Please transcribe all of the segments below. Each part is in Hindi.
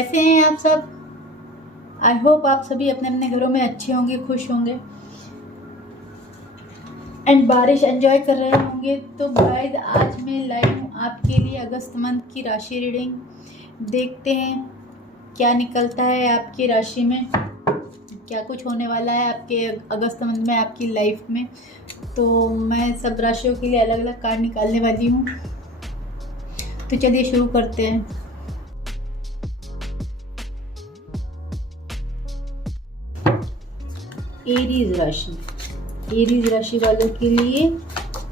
कैसे हैं आप सब? आई होप आप सभी अपने अपने घरों में अच्छे होंगे, खुश होंगे एंड बारिश एंजॉय कर रहे होंगे। तो गाइस, आज मैं लाई हूँ आपके लिए अगस्त मंथ की राशि रीडिंग। देखते हैं क्या निकलता है आपकी राशि में, क्या कुछ होने वाला है आपके अगस्त मंथ में आपकी लाइफ में। तो मैं सब राशियों के लिए अलग अलग कार्ड निकालने वाली हूँ। तो चलिए शुरू करते हैं। एरीज राशि वालों के लिए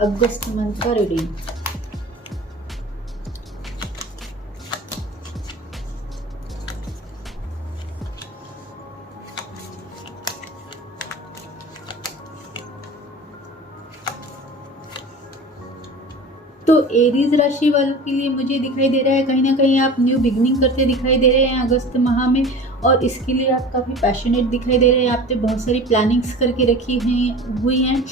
अगस्त मंथ का रीडिंग। तो एरीज राशि वालों के लिए मुझे दिखाई दे रहा है कहीं ना कहीं आप न्यू बिगनिंग करते दिखाई दे रहे हैं अगस्त माह में, और इसके लिए आप काफ़ी पैशनेट दिखाई दे रहे हैं। आपने बहुत सारी प्लानिंग्स करके रखी हुई हैं।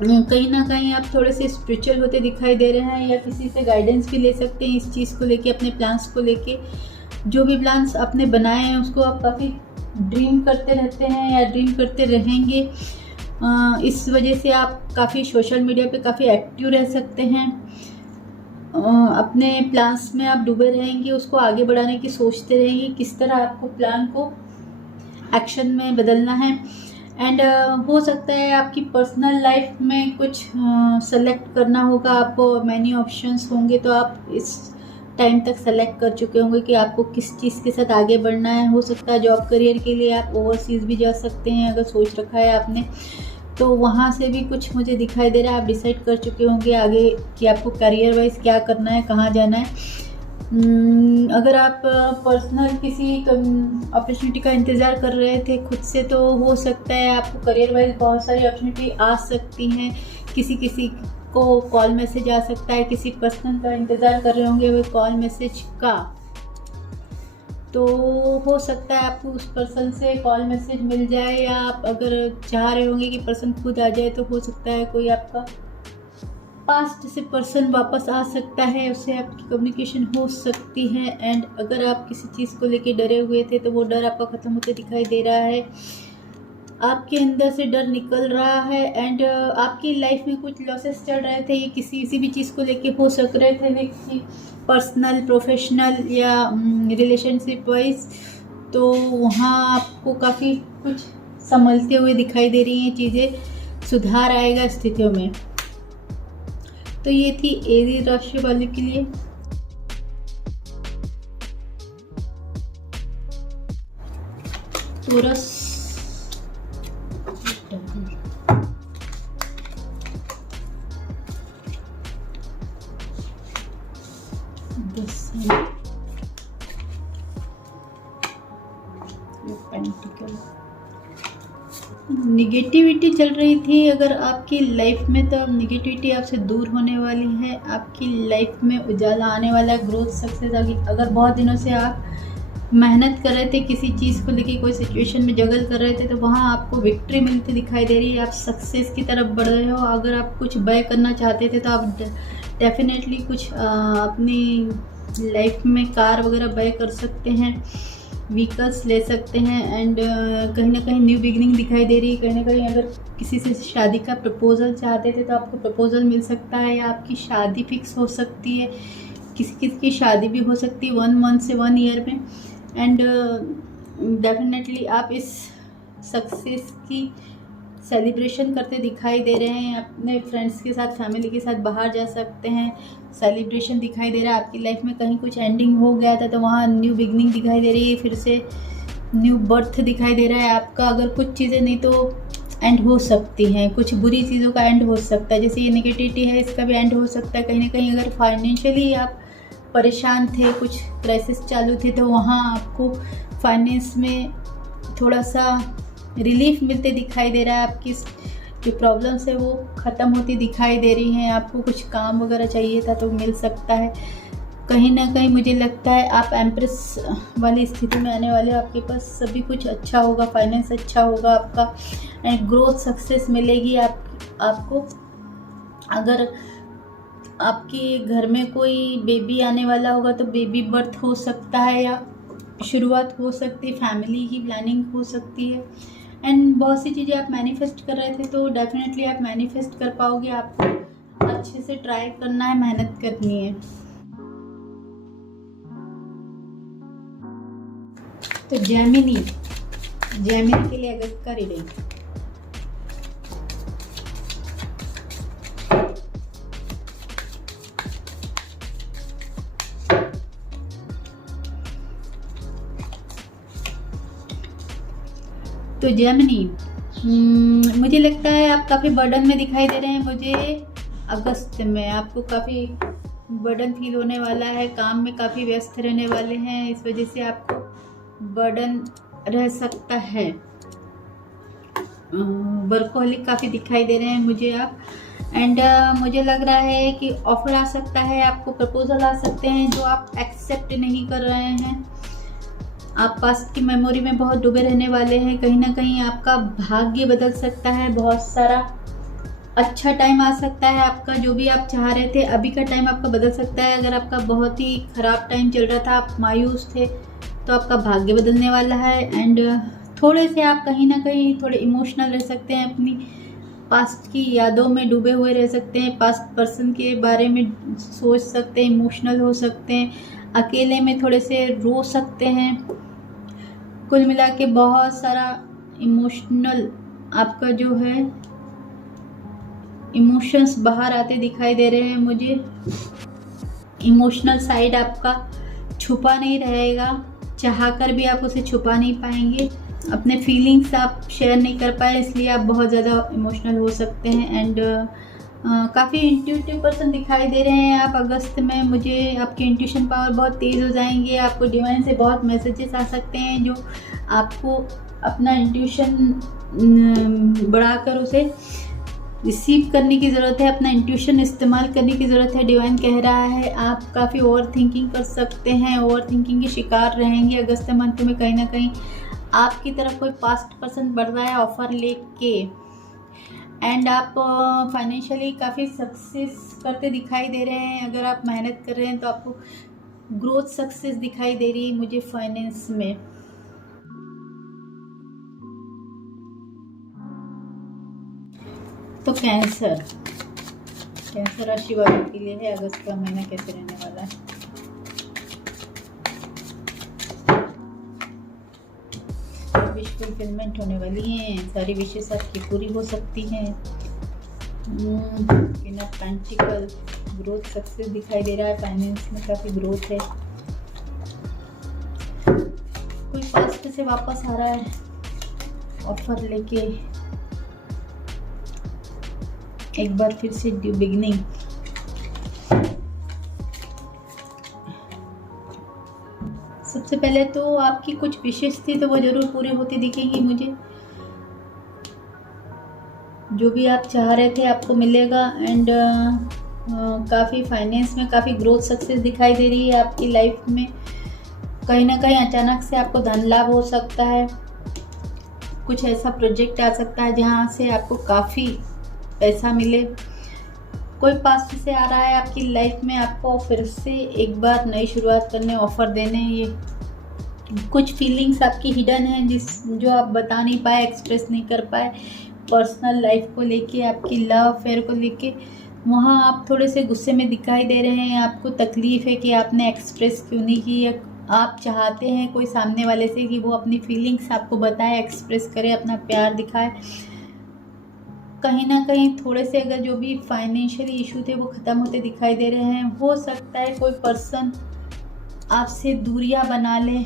कहीं ना कहीं आप थोड़े से स्पिरिचुअल होते दिखाई दे रहे हैं, या किसी से गाइडेंस भी ले सकते हैं इस चीज़ को लेके, अपने प्लान्स को लेके। जो भी प्लान्स आपने बनाए हैं उसको आप काफ़ी ड्रीम करते रहते हैं या ड्रीम करते रहेंगे। इस वजह से आप काफ़ी सोशल मीडिया पे काफ़ी एक्टिव रह सकते हैं। अपने प्लान्स में आप डूबे रहेंगे, उसको आगे बढ़ाने की सोचते रहेंगे किस तरह आपको प्लान को एक्शन में बदलना है। एंड हो सकता है आपकी पर्सनल लाइफ में कुछ सेलेक्ट करना होगा आपको, मैनी ऑप्शंस होंगे, तो आप इस टाइम तक सेलेक्ट कर चुके होंगे कि आपको किस चीज़ के साथ आगे बढ़ना है। हो सकता है जॉब करियर के लिए आप ओवरसीज़ भी जा सकते हैं अगर सोच रखा है आपने, तो वहाँ से भी कुछ मुझे दिखाई दे रहा है आप डिसाइड कर चुके होंगे आगे कि आपको करियर वाइज क्या करना है, कहाँ जाना है। अगर आप पर्सनल किसी अपॉर्चुनिटी का इंतज़ार कर रहे थे खुद से, तो हो सकता है आपको करियर वाइज बहुत सारी अपॉर्चुनिटी आ सकती हैं। किसी को कॉल मैसेज आ सकता है, किसी पर्सन का इंतज़ार कर रहे होंगे वो कॉल मैसेज का, तो हो सकता है आपको उस पर्सन से कॉल मैसेज मिल जाए, या आप अगर चाह रहे होंगे कि पर्सन खुद आ जाए तो हो सकता है कोई आपका पास्ट से पर्सन वापस आ सकता है, उससे आपकी कम्युनिकेशन हो सकती है। एंड अगर आप किसी चीज़ को लेके डरे हुए थे तो वो डर आपका ख़त्म होते दिखाई दे रहा है, आपके अंदर से डर निकल रहा है। एंड आपकी लाइफ में कुछ लॉसेस चल रहे थे, ये किसी भी चीज़ को लेके हो सक रहे थे कि पर्सनल, प्रोफेशनल या रिलेशनशिप वाइज, तो वहाँ आपको काफ़ी कुछ संभलते हुए दिखाई दे रही हैं चीज़ें, सुधार आएगा स्थितियों में। तो ये थी एरीज राशि वाले के लिए। टॉरस निगेटिविटी चल रही थी अगर आपकी लाइफ में, तो अब निगेटिविटी आपसे दूर होने वाली है। आपकी लाइफ में उजाला आने वाला है, ग्रोथ, सक्सेस। अगर बहुत दिनों से आप मेहनत कर रहे थे किसी चीज़ को लेके, कोई सिचुएशन में जगल कर रहे थे, तो वहाँ आपको विक्ट्री मिलती दिखाई दे रही है। आप सक्सेस की तरफ बढ़ रहे हो। अगर आप कुछ बाय करना चाहते थे तो आप डेफिनेटली कुछ अपनी लाइफ में कार वगैरह बाय कर सकते हैं, व्हीकल्स ले सकते हैं। एंड कहीं ना कहीं न्यू बिगनिंग दिखाई दे रही है। कहीं ना कहीं अगर किसी से शादी का प्रपोजल चाहते थे तो आपको प्रपोजल मिल सकता है, या आपकी शादी फिक्स हो सकती है। किसी की शादी भी हो सकती है 1 मंथ से 1 ईयर में। एंड डेफिनेटली आप इस सक्सेस की सेलिब्रेशन करते दिखाई दे रहे हैं। अपने फ्रेंड्स के साथ, फैमिली के साथ बाहर जा सकते हैं, सेलिब्रेशन दिखाई दे रहा है। आपकी लाइफ में कहीं कुछ एंडिंग हो गया था तो वहाँ न्यू बिगनिंग दिखाई दे रही है, फिर से न्यू बर्थ दिखाई दे रहा है आपका। अगर कुछ चीज़ें नहीं तो एंड हो सकती हैं, कुछ बुरी चीज़ों का एंड हो सकता है, जैसे ये नेगेटिविटी है इसका भी एंड हो सकता है। कहीं ना कहीं अगर फाइनेंशियली आप परेशान थे, कुछ क्राइसिस चालू थे, तो वहाँ आपको फाइनेंस में थोड़ा सा रिलीफ मिलते दिखाई दे रहा है। आपकी जो प्रॉब्लम्स है वो ख़त्म होती दिखाई दे रही हैं। आपको कुछ काम वगैरह चाहिए था तो मिल सकता है। कहीं ना कहीं मुझे लगता है आप एम्प्रेस वाली स्थिति में आने वाले हो। आपके पास सभी कुछ अच्छा होगा, फाइनेंस अच्छा होगा आपका, एंड ग्रोथ, सक्सेस मिलेगी आपको। अगर आपके घर में कोई बेबी आने वाला होगा तो बेबी बर्थ हो सकता है, या शुरुआत हो सकती है, फैमिली की प्लानिंग हो सकती है एंड बहुत सी चीज़ें आप मैनिफेस्ट कर रहे थे तो डेफिनेटली आप मैनिफेस्ट कर पाओगे। आपको अच्छे से ट्राई करना है, मेहनत करनी है। तो जेमिनी के लिए अगस्त का रीडिंग। तो जेमिनी, मुझे लगता है आप काफ़ी बर्डन में दिखाई दे रहे हैं मुझे। अगस्त में आपको काफ़ी बर्डन फील होने वाला है, काम में काफ़ी व्यस्त रहने वाले हैं, इस वजह से आपको बर्डन रह सकता है। वर्कहोलिक काफ़ी दिखाई दे रहे हैं मुझे आप एंड मुझे लग रहा है कि ऑफर आ सकता है, आपको प्रपोजल आ सकते हैं जो आप एक्सेप्ट नहीं कर रहे हैं। आप पास्ट की मेमोरी में बहुत डूबे रहने वाले हैं। कहीं ना कहीं आपका भाग्य बदल सकता है, बहुत सारा अच्छा टाइम आ सकता है आपका। जो भी आप चाह रहे थे अभी का टाइम आपका बदल सकता है। अगर आपका बहुत ही ख़राब टाइम चल रहा था, आप मायूस थे, तो आपका भाग्य बदलने वाला है एंड थोड़े से आप कहीं ना कहीं थोड़े इमोशनल रह सकते हैं, अपनी पास्ट की यादों में डूबे हुए रह सकते हैं, पास्ट पर्सन के बारे में सोच सकते हैं, इमोशनल हो सकते हैं, अकेले में थोड़े से रो सकते हैं। कुल मिला के बहुत सारा इमोशनल आपका जो है इमोशंस बाहर आते दिखाई दे रहे हैं मुझे। इमोशनल साइड आपका छुपा नहीं रहेगा, चाह कर भी आप उसे छुपा नहीं पाएंगे। अपने फीलिंग्स आप शेयर नहीं कर पाए, इसलिए आप बहुत ज़्यादा इमोशनल हो सकते हैं एंड काफ़ी इंट्यूटिव पर्सन दिखाई दे रहे हैं आप अगस्त में। मुझे आपकी इंट्यूशन पावर बहुत तेज़ हो जाएंगे, आपको डिवाइन से बहुत मैसेजेस आ सकते हैं जो आपको अपना इंट्यूशन बढ़ाकर उसे रिसीव करने की ज़रूरत है, अपना इंट्यूशन इस्तेमाल करने की ज़रूरत है। डिवाइन कह रहा है आप काफ़ी ओवर थिंकिंग कर सकते हैं, ओवर थिंकिंग के शिकार रहेंगे अगस्त मंथ में। कहीं ना कहीं आपकी तरफ कोई पास्ट पर्सन बढ़ रहा है ऑफर लेके एंड आप फाइनेंशियली काफ़ी सक्सेस करते दिखाई दे रहे हैं। अगर आप मेहनत कर रहे हैं तो आपको ग्रोथ सक्सेस दिखाई दे रही है मुझे फाइनेंस में। तो कैंसर राशि वालों के लिए है अगस्त का महीना कैसे रहने वाला है। विश फुलफिलमेंट होने वाली हैं, सारी विशेष आपकी पूरी हो सकती हैं। King of pentacle, growth success दिखाई दे रहा है, फाइनेंस में काफ़ी ग्रोथ है। कोई पास्ट से वापस आ रहा है ऑफर लेके, एक बार फिर से न्यू बिगनिंग। सबसे पहले तो आपकी कुछ विशेष थी तो वो जरूर पूरी होती दिखेंगी मुझे। जो भी आप चाह रहे थे आपको मिलेगा एंड काफ़ी फाइनेंस में काफ़ी ग्रोथ सक्सेस दिखाई दे रही है आपकी लाइफ में। कहीं ना कहीं अचानक से आपको धन लाभ हो सकता है, कुछ ऐसा प्रोजेक्ट आ सकता है जहाँ से आपको काफ़ी पैसा मिले। कोई पास्ट से आ रहा है आपकी लाइफ में आपको फिर से एक बार नई शुरुआत करने, ऑफर देने। ये कुछ फीलिंग्स आपकी हिडन हैं जो आप बता नहीं पाए, एक्सप्रेस नहीं कर पाए, पर्सनल लाइफ को लेके, आपकी लव अफेयर को लेके, वहाँ आप थोड़े से गुस्से में दिखाई दे रहे हैं। आपको तकलीफ है कि आपने एक्सप्रेस क्यों नहीं की, या आप चाहते हैं कोई सामने वाले से कि वो अपनी फीलिंग्स आपको बताए, एक्सप्रेस करे, अपना प्यार दिखाए। कहीं ना कहीं थोड़े से अगर जो भी फाइनेंशियली इशू थे वो ख़त्म होते दिखाई दे रहे हैं। हो सकता है कोई पर्सन आपसे दूरियां बना ले,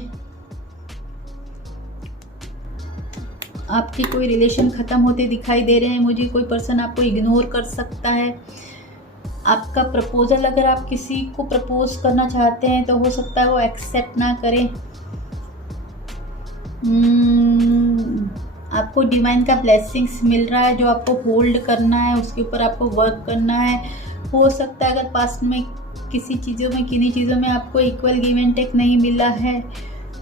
आपके कोई रिलेशन ख़त्म होते दिखाई दे रहे हैं मुझे। कोई पर्सन आपको इग्नोर कर सकता है। आपका प्रपोजल, अगर आप किसी को प्रपोज करना चाहते हैं तो हो सकता है वो एक्सेप्ट ना करें। आपको डिवाइन का ब्लेसिंग्स मिल रहा है जो आपको होल्ड करना है, उसके ऊपर आपको वर्क करना है। हो सकता है अगर पास्ट में किसी चीज़ों में, किन्हीं चीज़ों में आपको इक्वल गिव एंड टेक नहीं मिला है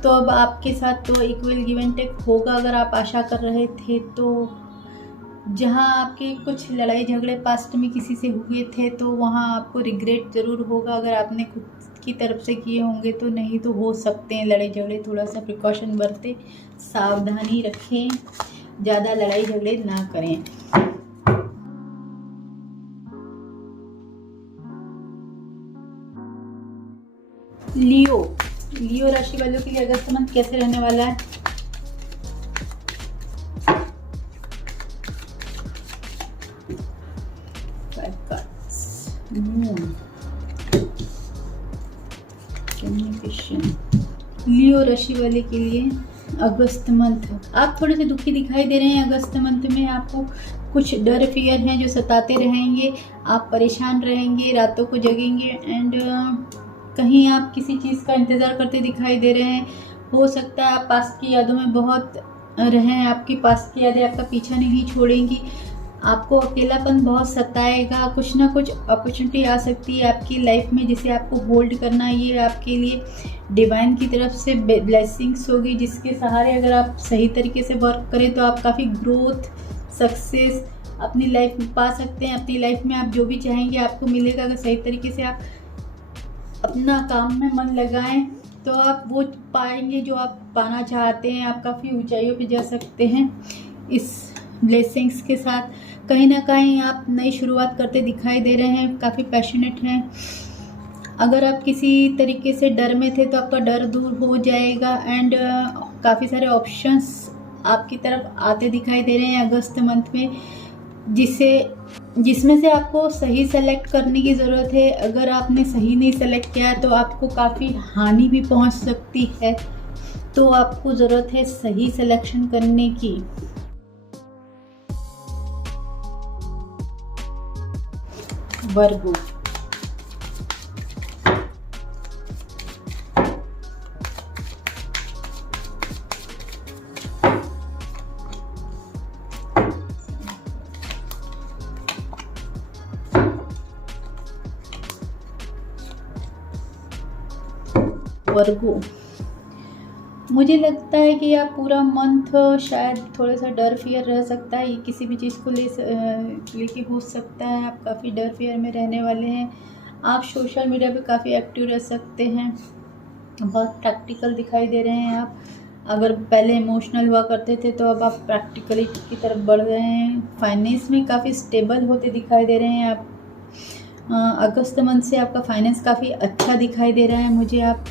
तो अब आपके साथ तो इक्वल गिव एंड टेक होगा। अगर आप आशा कर रहे थे तो जहाँ आपके कुछ लड़ाई झगड़े पास्ट में किसी से हुए थे तो वहाँ आपको रिग्रेट ज़रूर होगा। अगर आपने खुद की तरफ से किए होंगे तो, नहीं तो हो सकते हैं लड़ाई झगड़े। थोड़ा सा प्रिकॉशन बरतें, सावधानी रखें, ज़्यादा लड़ाई झगड़े ना करें। लियो राशि वालों के लिए अगस्त मंथ कैसे रहने वाला है? लियो राशि वाले के लिए अगस्त मंथ, आप थोड़े से दुखी दिखाई दे रहे हैं। अगस्त मंथ में आपको कुछ डर फियर हैं जो सताते रहेंगे, आप परेशान रहेंगे, रातों को जगेंगे एंड कहीं आप किसी चीज़ का इंतज़ार करते दिखाई दे रहे हैं। हो सकता है आप पास्ट की यादों में बहुत रहें, आपकी पास्ट की यादें आपका पीछा नहीं छोड़ेंगी, आपको अकेलापन बहुत सताएगा। कुछ ना कुछ अपॉर्चुनिटी आ सकती है आपकी लाइफ में जिसे आपको होल्ड करना है। ये आपके लिए डिवाइन की तरफ से ब्लेसिंग्स होगी, जिसके सहारे अगर आप सही तरीके से वर्क करें तो आप काफ़ी ग्रोथ, सक्सेस अपनी लाइफ में पा सकते हैं। अपनी लाइफ में आप जो भी चाहेंगे आपको मिलेगा, अगर सही तरीके से आप अपना काम में मन लगाएं तो आप वो पाएंगे जो आप पाना चाहते हैं। आप काफ़ी ऊंचाइयों पे जा सकते हैं इस ब्लेसिंग्स के साथ। कहीं ना कहीं आप नई शुरुआत करते दिखाई दे रहे हैं, काफ़ी पैशनेट हैं। अगर आप किसी तरीके से डर में थे तो आपका डर दूर हो जाएगा एंड काफ़ी सारे ऑप्शंस आपकी तरफ आते दिखाई दे रहे हैं अगस्त मंथ में, जिसमें से आपको सही सेलेक्ट करने की ज़रूरत है। अगर आपने सही नहीं सेलेक्ट किया तो आपको काफ़ी हानि भी पहुंच सकती है, तो आपको ज़रूरत है सही सिलेक्शन करने की। वर्गो, मुझे लगता है कि आप पूरा मंथ शायद थोड़ा सा डर फियर रह सकता है, ये किसी भी चीज़ को लेके हो सकता है। आप काफ़ी डर फियर में रहने वाले हैं। आप सोशल मीडिया पे काफ़ी एक्टिव रह सकते हैं, बहुत प्रैक्टिकल दिखाई दे रहे हैं आप। अगर पहले इमोशनल हुआ करते थे तो अब आप प्रैक्टिकली की तरफ बढ़ रहे हैं। फाइनेंस में काफ़ी स्टेबल होते दिखाई दे रहे हैं आप। अगस्त मंथ से आपका फाइनेंस काफ़ी अच्छा दिखाई दे रहा है मुझे। आप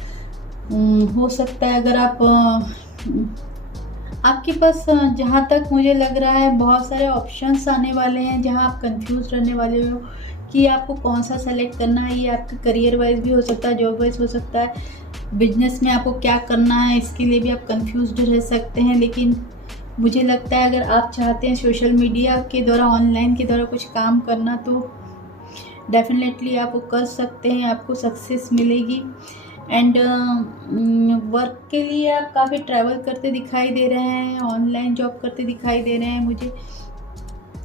हो सकता है अगर आप आपके पास जहाँ तक मुझे लग रहा है बहुत सारे ऑप्शंस आने वाले हैं जहाँ आप कंफ्यूज रहने वाले हो कि आपको कौन सा सेलेक्ट करना है। ये आपके करियर वाइज भी हो सकता है, जॉब वाइज हो सकता है, बिजनेस में आपको क्या करना है इसके लिए भी आप कंफ्यूज्ड रह सकते हैं। लेकिन मुझे लगता है अगर आप चाहते हैं सोशल मीडिया के द्वारा, ऑनलाइन के द्वारा कुछ काम करना तो डेफिनेटली आप वो कर सकते हैं, आपको सक्सेस मिलेगी। एंड वर्क के लिए आप काफ़ी ट्रैवल करते दिखाई दे रहे हैं, ऑनलाइन जॉब करते दिखाई दे रहे हैं मुझे,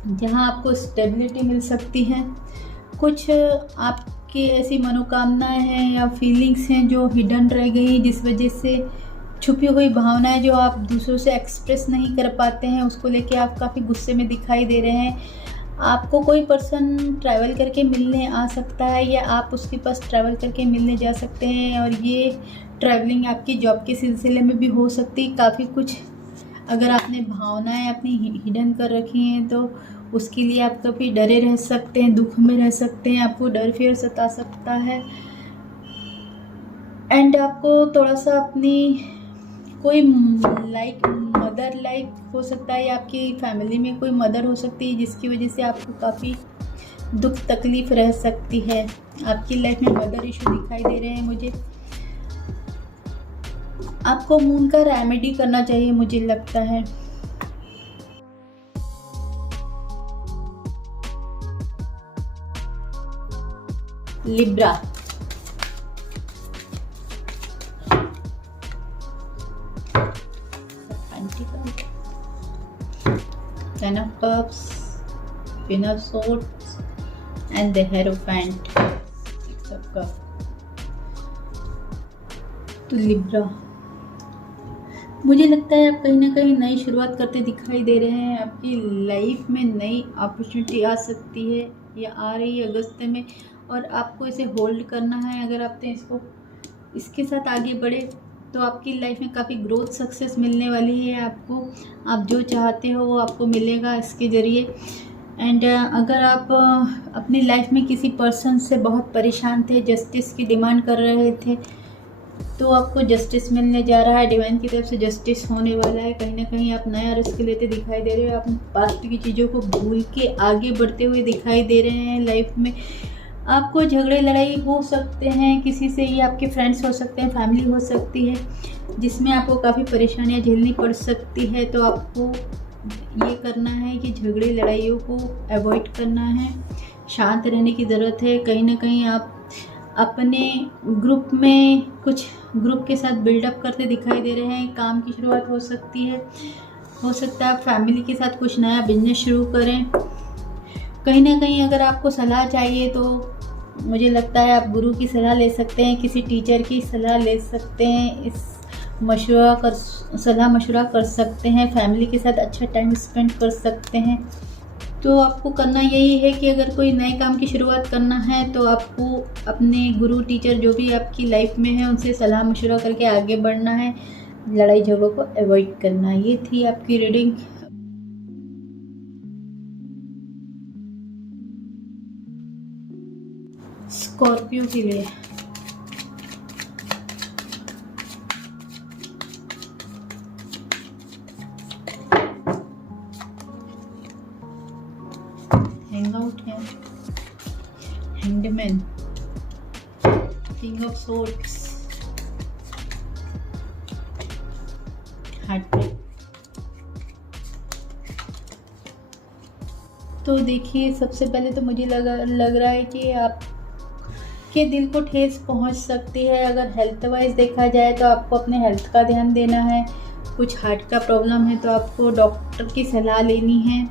जहां आपको स्टेबिलिटी मिल सकती है। कुछ आपकी ऐसी मनोकामनाएं हैं या फीलिंग्स हैं जो हिडन रह गई, जिस वजह से छुपी हुई भावनाएं जो आप दूसरों से एक्सप्रेस नहीं कर पाते हैं, उसको लेके आप काफ़ी गुस्से में दिखाई दे रहे हैं। आपको कोई पर्सन ट्रैवल करके मिलने आ सकता है या आप उसके पास ट्रैवल करके मिलने जा सकते हैं, और ये ट्रैवलिंग आपकी जॉब के सिलसिले में भी हो सकती है। काफ़ी कुछ अगर आपने भावनाएं अपनी हिडन कर रखी हैं तो उसके लिए आप कभी डरे रह सकते हैं, दुख में रह सकते हैं, आपको डर फिर सता सकता है। एंड आपको थोड़ा सा अपनी कोई मदर लाइक हो सकता है या आपकी फैमिली में कोई मदर हो सकती है जिसकी वजह से आपको काफ़ी दुख तकलीफ रह सकती है। आपकी लाइफ में मदर इशू दिखाई दे रहे हैं मुझे। आपको मून का रेमेडी करना चाहिए मुझे लगता है। Libra, Ten of Cups, Queen of Swords and the Hierophant, Six of Cups। तो लिब्रा, मुझे लगता है आप कहीं ना कहीं नई शुरुआत करते दिखाई दे रहे हैं। आपकी लाइफ में नई अपॉर्चुनिटी आ सकती है या आ रही है अगस्त में। और आपको इसे होल्ड करना है। अगर आपने इसके साथ आगे बढ़े तो आपकी लाइफ में काफ़ी ग्रोथ सक्सेस मिलने वाली है आपको। आप जो चाहते हो वो आपको मिलेगा इसके ज़रिए। एंड अगर आप अपनी लाइफ में किसी पर्सन से बहुत परेशान थे, जस्टिस की डिमांड कर रहे थे, तो आपको जस्टिस मिलने जा रहा है। डिवाइन की तरफ से जस्टिस होने वाला है। कहीं ना कहीं आप नया रिस्क लेते दिखाई दे रहे हो। आप पास्ट की चीज़ों को भूल के आगे बढ़ते हुए दिखाई दे रहे हैं। लाइफ में आपको झगड़े लड़ाई हो सकते हैं किसी से, ये आपके फ्रेंड्स हो सकते हैं, फैमिली हो सकती है, जिसमें आपको काफ़ी परेशानियां झेलनी पड़ सकती है। तो आपको ये करना है कि झगड़े लड़ाइयों को अवॉइड करना है, शांत रहने की ज़रूरत है। कहीं ना कहीं आप अपने ग्रुप में कुछ ग्रुप के साथ बिल्डअप करते दिखाई दे रहे हैं। काम की शुरुआत हो सकती है, हो सकता है आप फैमिली के साथ कुछ नया बिजनेस शुरू करें। कहीं ना कहीं अगर आपको सलाह चाहिए तो मुझे लगता है आप गुरु की सलाह ले सकते हैं, किसी टीचर की सलाह ले सकते हैं, इस सलाह मशवरा कर सकते हैं, फैमिली के साथ अच्छा टाइम स्पेंड कर सकते हैं। तो आपको करना यही है कि अगर कोई नए काम की शुरुआत करना है तो आपको अपने गुरु टीचर जो भी आपकी लाइफ में है उनसे सलाह मशवरा करके आगे बढ़ना है, लड़ाई झगड़ों को अवॉइड करना है। ये थी आपकी रीडिंग स्कॉर्पियो के लिए। हैंग आउट है, hangman, king of swords, heartbreak. तो देखिए, सबसे पहले तो मुझे लग रहा है कि आपके दिल को ठेस पहुंच सकती है। अगर हेल्थ वाइज देखा जाए तो आपको अपने हेल्थ का ध्यान देना है। कुछ हार्ट का प्रॉब्लम है तो आपको डॉक्टर की सलाह लेनी है।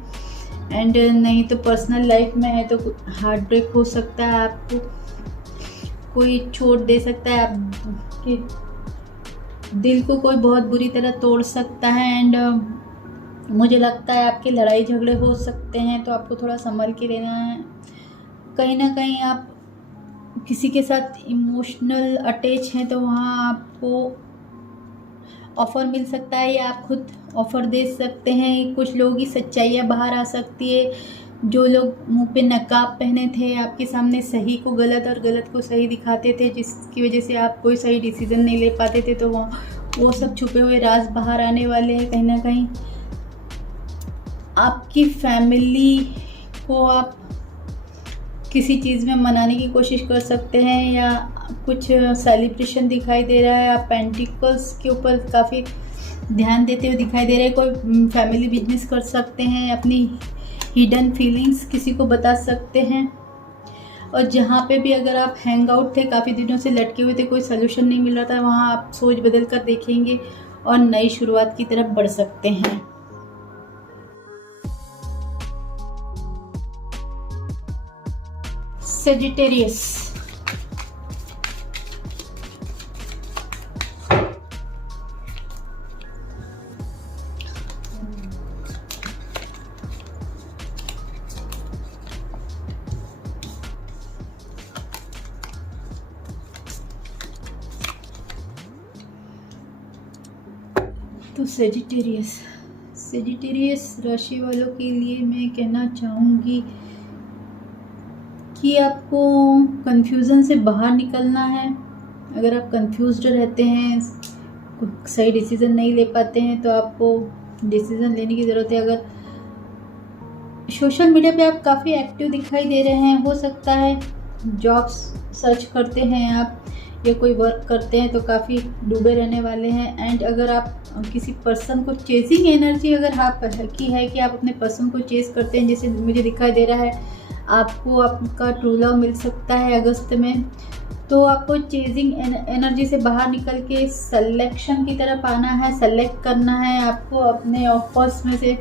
एंड नहीं तो पर्सनल लाइफ में है तो हार्ट ब्रेक हो सकता है, आपको कोई चोट दे सकता है, आपके दिल को कोई बहुत बुरी तरह तोड़ सकता है। एंड मुझे लगता है आपके लड़ाई झगड़े हो सकते हैं, तो आपको थोड़ा संभल के रहना है। कहीं ना कहीं आप किसी के साथ इमोशनल अटैच हैं तो वहाँ आपको ऑफ़र मिल सकता है या आप खुद ऑफ़र दे सकते हैं। कुछ लोगों की सच्चाइयाँ बाहर आ सकती है। जो लोग मुंह पे नकाब पहने थे, आपके सामने सही को गलत और गलत को सही दिखाते थे, जिसकी वजह से आप कोई सही डिसीजन नहीं ले पाते थे, तो वो सब छुपे हुए राज बाहर आने वाले हैं। कहीं ना कहीं आपकी फैमिली को आप किसी चीज़ में मनाने की कोशिश कर सकते हैं या कुछ सेलिब्रेशन दिखाई दे रहा है। आप पेंटिकल्स के ऊपर काफ़ी ध्यान देते हुए दिखाई दे रहे हैं। कोई फैमिली बिजनेस कर सकते हैं, अपनी हिडन फीलिंग्स किसी को बता सकते हैं। और जहाँ पे भी अगर आप हैंग आउट थे, काफ़ी दिनों से लटके हुए थे, कोई सोल्यूशन नहीं मिल रहा था, वहाँ आप सोच बदल कर देखेंगे और नई शुरुआत की तरफ बढ़ सकते हैं। सेजिटेरियस, तो सेजिटेरियस राशि वालों के लिए मैं कहना चाहूँगी कि आपको कंफ्यूजन से बाहर निकलना है। अगर आप कंफ्यूज्ड रहते हैं, सही डिसीज़न नहीं ले पाते हैं, तो आपको डिसीज़न लेने की ज़रूरत है। अगर सोशल मीडिया पे आप काफ़ी एक्टिव दिखाई दे रहे हैं, हो सकता है जॉब्स सर्च करते हैं आप या कोई वर्क करते हैं, तो काफ़ी डूबे रहने वाले हैं। एंड अगर आप किसी पर्सन को चेजिंग एनर्जी अगर आप की है कि आप अपने पर्सन को चेस करते हैं, जैसे मुझे दिखाई दे रहा है आपको आपका ट्रू लव मिल सकता है अगस्त में, तो आपको चेजिंग एनर्जी से बाहर निकल के सिलेक्शन की तरफ आना है, सेलेक्ट करना है आपको अपने ऑफर्स में से।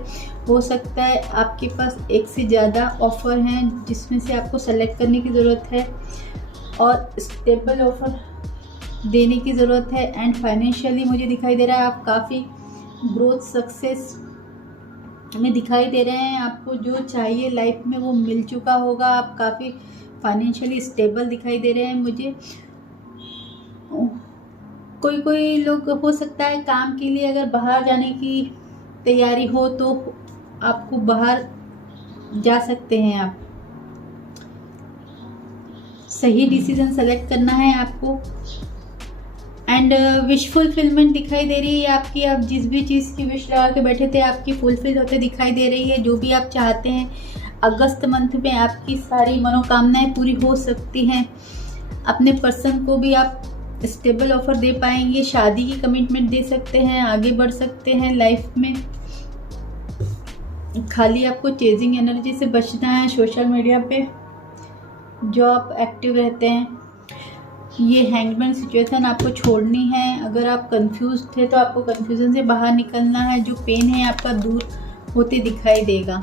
हो सकता है आपके पास एक से ज़्यादा ऑफ़र हैं जिसमें से आपको सेलेक्ट करने की ज़रूरत है और स्टेबल ऑफ़र देने की ज़रूरत है। एंड फाइनेंशियली मुझे दिखाई दे रहा है आप काफ़ी ग्रोथ सक्सेस में दिखाई दे रहे हैं। आपको जो चाहिए लाइफ में वो मिल चुका होगा। आप काफ़ी फाइनेंशियली स्टेबल दिखाई दे रहे हैं मुझे। कोई लोग हो सकता है काम के लिए अगर बाहर जाने की तैयारी हो तो आपको बाहर जा सकते हैं आप। सही डिसीजन सेलेक्ट करना है आपको। एंड विश फुलफिलमेंट दिखाई दे रही है आपकी। आप जिस भी चीज़ की विश लगा के बैठे थे आपकी फुलफिल होते दिखाई दे रही है। जो भी आप चाहते हैं अगस्त मंथ में आपकी सारी मनोकामनाएं पूरी हो सकती हैं। अपने पर्सन को भी आप स्टेबल ऑफर दे पाएंगे, शादी की कमिटमेंट दे सकते हैं, आगे बढ़ सकते हैं लाइफ में। खाली आपको चेजिंग एनर्जी से बचना है। सोशल मीडिया पे जो आप एक्टिव रहते हैं, ये हैंगमैन सिचुएशन आपको छोड़नी है। अगर आप कंफ्यूज थे तो आपको कंफ्यूजन से बाहर निकलना है। जो पेन है आपका दूर होते दिखाई देगा।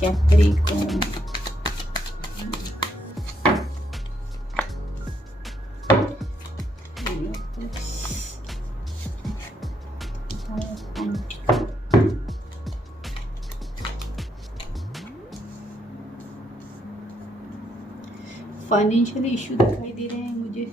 कैप्रिकॉर्न, फाइनेंशियल इशू दिखाई दे रहे हैं मुझे।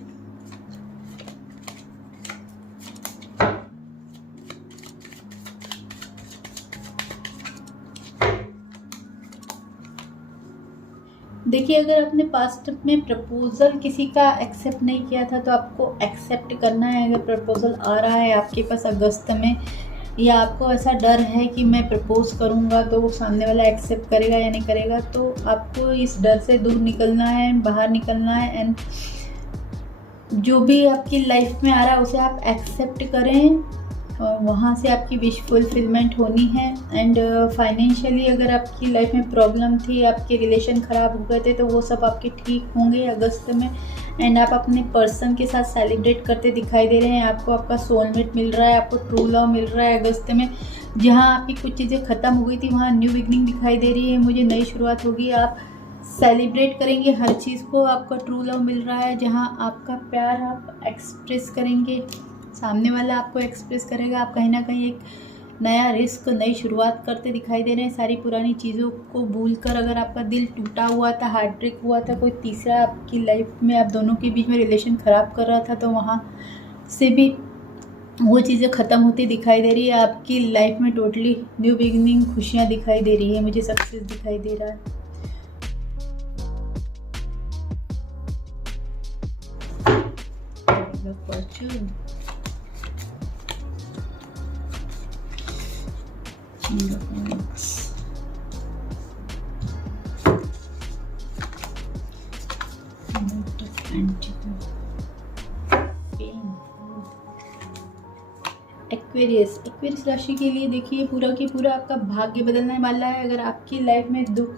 देखिए, अगर आपने पास्ट में प्रपोजल किसी का एक्सेप्ट नहीं किया था तो आपको एक्सेप्ट करना है। अगर प्रपोजल आ रहा है आपके पास अगस्त में, या आपको ऐसा डर है कि मैं प्रपोज करूंगा तो वो सामने वाला एक्सेप्ट करेगा या नहीं करेगा, तो आपको इस डर से दूर निकलना है, बाहर निकलना है। एंड जो भी आपकी लाइफ में आ रहा है उसे आप एक्सेप्ट करें और वहाँ से आपकी विश फुलफिलमेंट होनी है। एंड फाइनेंशियली अगर आपकी लाइफ में प्रॉब्लम थी, आपके रिलेशन ख़राब हो गए थे, तो वो सब आपके ठीक होंगे अगस्त में। एंड आप अपने पर्सन के साथ सेलिब्रेट करते दिखाई दे रहे हैं। आपको आपका सोलमेट मिल रहा है, आपको ट्रू लव मिल रहा है अगस्त में। जहाँ आपकी कुछ चीज़ें ख़त्म हो गई थी वहाँ न्यू बिगनिंग दिखाई दे रही है मुझे, नई शुरुआत होगी। आप सेलिब्रेट करेंगे हर चीज़ को। आपका ट्रू लव मिल रहा है, जहाँ आपका प्यार आप एक्सप्रेस करेंगे, सामने वाला आपको एक्सप्रेस करेगा। आप कहीं ना कहीं एक नया रिस्क, नई शुरुआत करते दिखाई दे रहे हैं। सारी पुरानी चीज़ों को भूलकर, अगर आपका दिल टूटा हुआ था, हार्ट ब्रेक हुआ था, कोई तीसरा आपकी लाइफ में आप दोनों के बीच में रिलेशन ख़राब कर रहा था, तो वहाँ से भी वो चीज़ें ख़त्म होती दिखाई दे रही है। आपकी लाइफ में टोटली न्यू बिगिनिंग, खुशियाँ दिखाई दे रही है मुझे, सक्सेस दिखाई दे रहा है। फॉर्च्यून, एक्वेरियस राशि के लिए देखिए, पूरा की पूरा आपका भाग्य बदलने वाला है। अगर आपकी लाइफ में दुख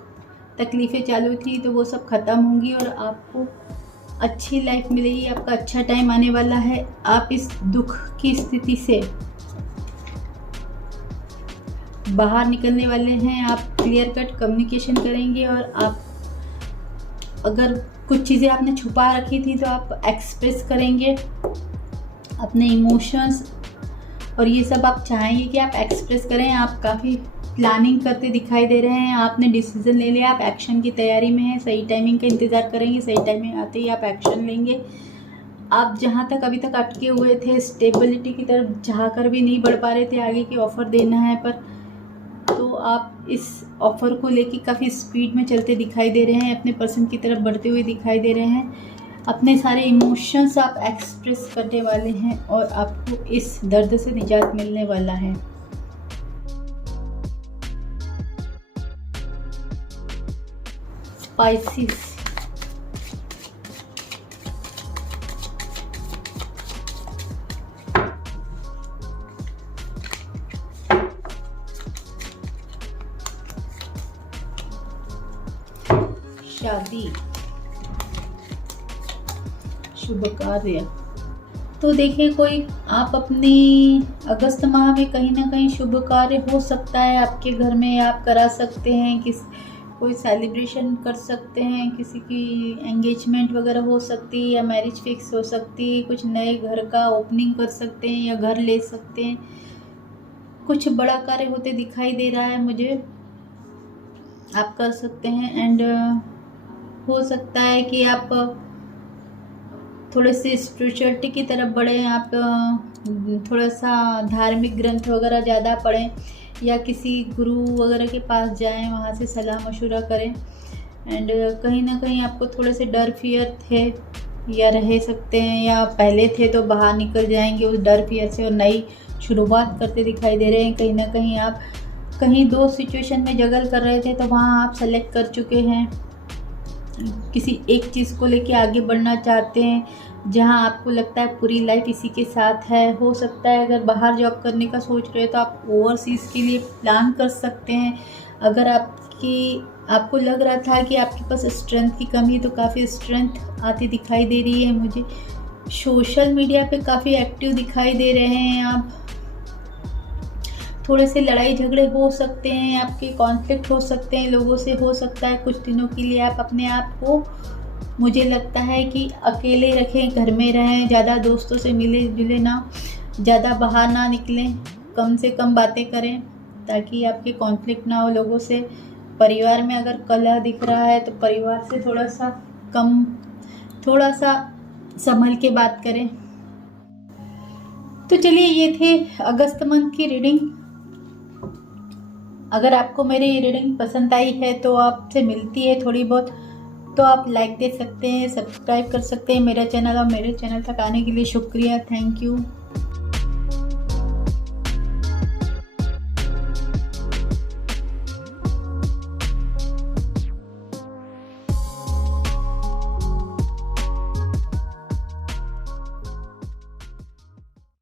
तकलीफ़ें चालू थी तो वो सब ख़त्म होंगी और आपको अच्छी लाइफ मिलेगी। आपका अच्छा टाइम आने वाला है। आप इस दुख की स्थिति से बाहर निकलने वाले हैं। आप क्लियर कट कम्युनिकेशन करेंगे और आप अगर कुछ चीज़ें आपने छुपा रखी थी तो आप एक्सप्रेस करेंगे अपने इमोशंस, और ये सब आप चाहेंगे कि आप एक्सप्रेस करें। आप काफ़ी प्लानिंग करते दिखाई दे रहे हैं। आपने डिसीजन ले लिया, आप एक्शन की तैयारी में हैं। सही टाइमिंग का इंतज़ार करेंगे, सही टाइमिंग आते ही आप एक्शन लेंगे। आप जहाँ तक अभी तक अटके हुए थे, स्टेबिलिटी की तरफ चाह कर भी नहीं बढ़ पा रहे थे, आगे की ऑफ़र देना है पर, तो आप इस ऑफ़र को लेके काफ़ी स्पीड में चलते दिखाई दे रहे हैं, अपने पर्सन की तरफ बढ़ते हुए दिखाई दे रहे हैं। अपने सारे इमोशंस आप एक्सप्रेस करने वाले हैं और आपको इस दर्द से निजात मिलने वाला है। स्पाइसिस, शादी, शुभ कार्य। तो देखिए, कोई आप अपनी अगस्त माह में कहीं ना कहीं शुभ कार्य हो सकता है आपके घर में, आप करा सकते हैं। कोई सेलिब्रेशन कर सकते हैं, किसी की एंगेजमेंट वगैरह हो सकती है या मैरिज फिक्स हो सकती है। कुछ नए घर का ओपनिंग कर सकते हैं या घर ले सकते हैं। कुछ बड़ा कार्य होते दिखाई दे रहा है मुझे, आप कर सकते हैं। एंड हो सकता है कि आप थोड़े से स्पिरिचुअलिटी की तरफ बढ़ें, आप थोड़ा सा धार्मिक ग्रंथ वगैरह ज़्यादा पढ़ें या किसी गुरु वगैरह के पास जाएं, वहाँ से सलाह मशवरा करें। एंड कहीं ना कहीं आपको थोड़े से डर फियर थे या रह सकते हैं, या पहले थे तो बाहर निकल जाएंगे उस डर फियर से और नई शुरुआत करते दिखाई दे रहे हैं। कहीं ना कहीं आप कहीं 2 सिचुएशन में जगल कर रहे थे तो वहाँ आप सेलेक्ट कर चुके हैं, किसी एक चीज़ को लेके आगे बढ़ना चाहते हैं जहां आपको लगता है पूरी लाइफ इसी के साथ है। हो सकता है अगर बाहर जॉब करने का सोच रहे हो तो आप ओवरसीज़ के लिए प्लान कर सकते हैं। अगर आपको लग रहा था कि आपके पास स्ट्रेंथ की कमी है तो काफ़ी स्ट्रेंथ आती दिखाई दे रही है मुझे। सोशल मीडिया पे काफ़ी एक्टिव दिखाई दे रहे हैं आप। थोड़े से लड़ाई झगड़े हो सकते हैं, आपके कॉन्फ्लिक्ट हो सकते हैं लोगों से, हो सकता है कुछ दिनों के लिए आप अपने आप को, मुझे लगता है कि अकेले रखें, घर में रहें, ज़्यादा दोस्तों से मिले जुले ना, ज़्यादा बाहर ना निकलें, कम से कम बातें करें ताकि आपके कॉन्फ्लिक्ट ना हो लोगों से। परिवार में अगर कलह दिख रहा है तो परिवार से थोड़ा सा संभल के बात करें। तो चलिए, ये थे अगस्त मंथ की रीडिंग। अगर आपको मेरी ये रीडिंग पसंद आई है तो आपसे मिलती है थोड़ी बहुत, तो आप लाइक दे सकते हैं, सब्सक्राइब कर सकते हैं मेरा चैनल, और मेरे चैनल तक आने के लिए शुक्रिया, थैंक यू।